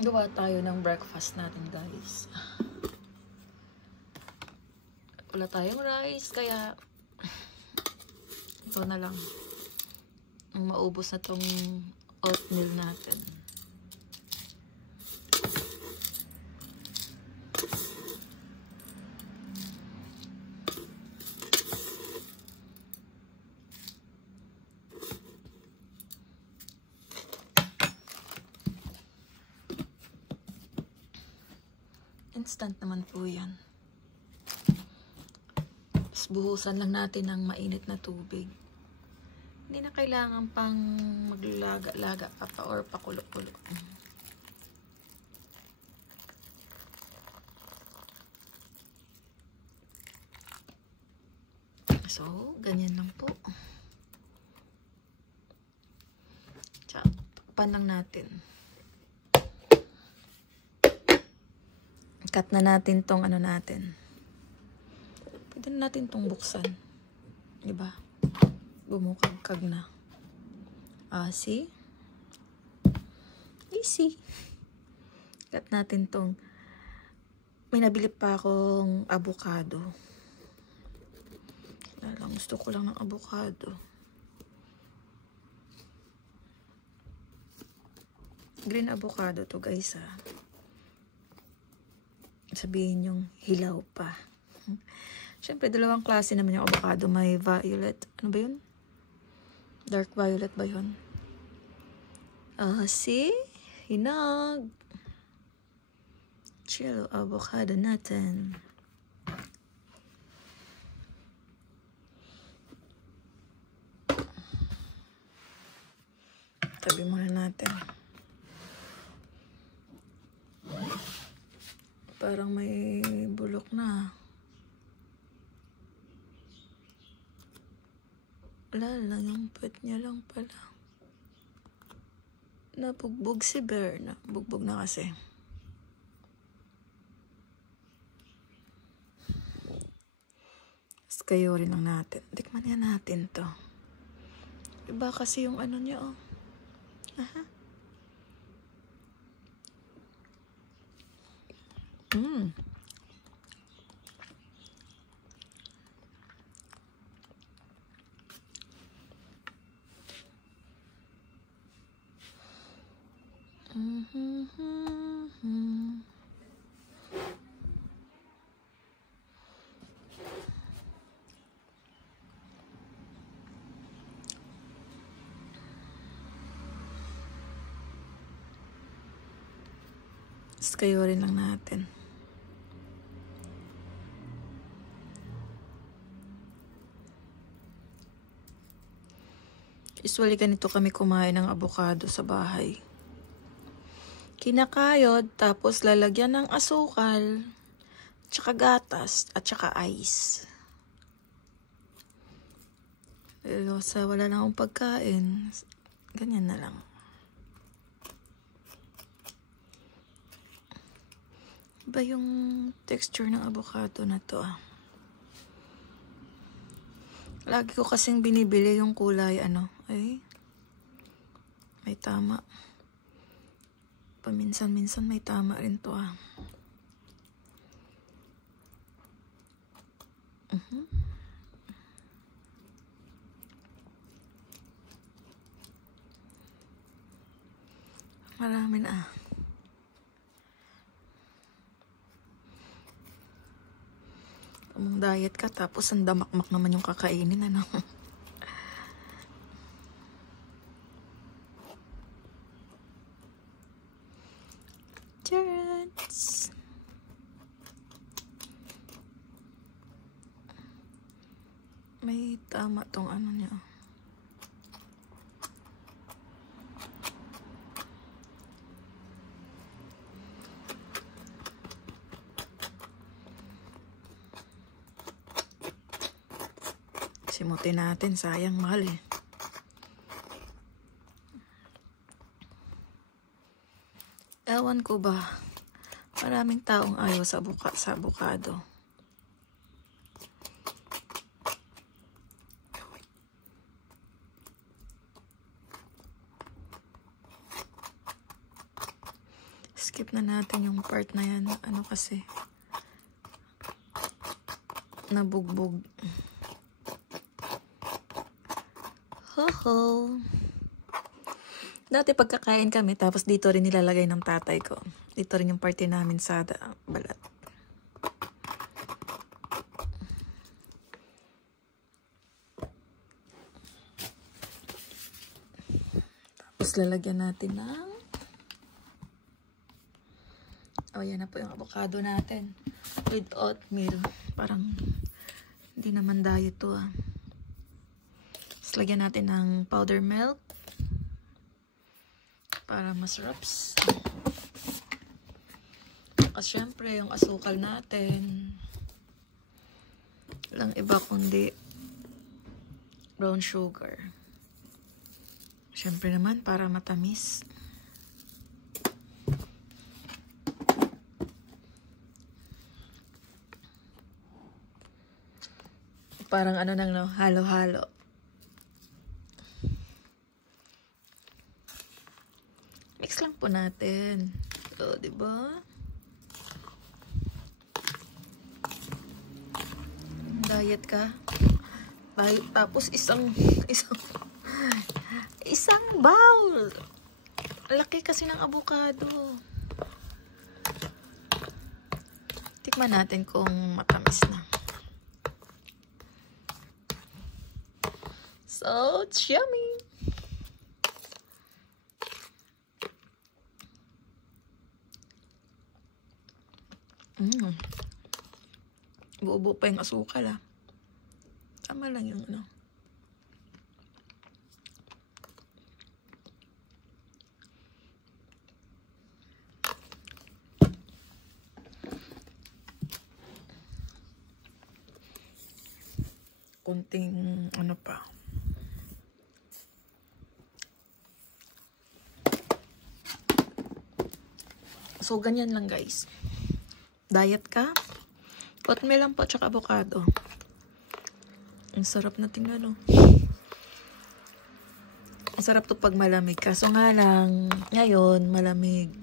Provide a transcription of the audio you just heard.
Gawa tayo ng breakfast natin, guys. Wala tayong rice, kaya ito na lang. Ang maubos na tong oatmeal natin. Instant naman po yan. Tapos buhusan lang natin ng mainit na tubig. Hindi na kailangan pang maglaga-laga pa or pakulo-kulo. So, ganyan lang po. Takpan lang natin. Cut na natin tong ano natin. Pwede na natin tong buksan. Diba? Bumukag-kag na. See? Easy. Cut natin tong. May nabili pa akong avocado. Gusto ko lang ng avocado. Green avocado to, guys, ha. Sabihin yung hilaw pa. Siyempre, dalawang klase naman yung avocado. May violet. Ano ba yun? Dark violet ba yun? See? Hinag. Chill avocado natin. Tabi muna natin. Parang may bulok na. Wala lang, yung pet niya lang pala. Nabugbog si Bear. Nabugbog na kasi. Tapos kayo rin lang natin. Tikman nga natin to. Iba kasi yung ano niya, oh. Aha. Tapos kayo rin lang natin. Usually ganito kami kumain ng avocado sa bahay. Kinakayod, tapos lalagyan ng asukal, tsaka gatas, at tsaka ice. Pero sa wala na akong pagkain, ganyan na lang. Iba yung texture ng avocado na to, ah. Lagi ko kasing binibili yung kulay, ano, ay, may tama. Paminsan-minsan may tama rin to, ah. Marami na, ah. Kung diet ka, tapos ang damakmak naman yung kakainin, ano. Carrots. May tama tong ano niya. Simutin natin, sayang, mahal eh. Ewan ko ba, maraming taong ayaw sa avocado. skip na natin yung part na yan. Ano kasi? Nabugbog. Ho-ho. Dati pagkakain kami, tapos dito rin nilalagay ng tatay ko. Dito rin yung party namin sa balat. Tapos lalagyan natin ng... Oh, yan na po yung avocado natin. With oatmeal. Parang hindi naman diet to ah. Tapos lagyan natin ng powder milk. Para masarap. Kasi syempre, yung asukal natin, lang iba kundi brown sugar. Syempre naman, para matamis. Parang ano nang no, halo-halo. Mix lang po natin. O, diba? Diet ka. Diet, tapos isang bowl. Laki kasi ng avocado. Tikman natin kung matamis na. So, it's yummy. Buo-buo pa yung asukal ah. Tama lang yung ano. Kunting ano pa. So, ganyan lang guys. Diet ka? Oatmeal lang po, tsaka avocado. Ang sarap na tingnan, no? Ang sarap to pag malamig. Kaso nga lang, ngayon, malamig.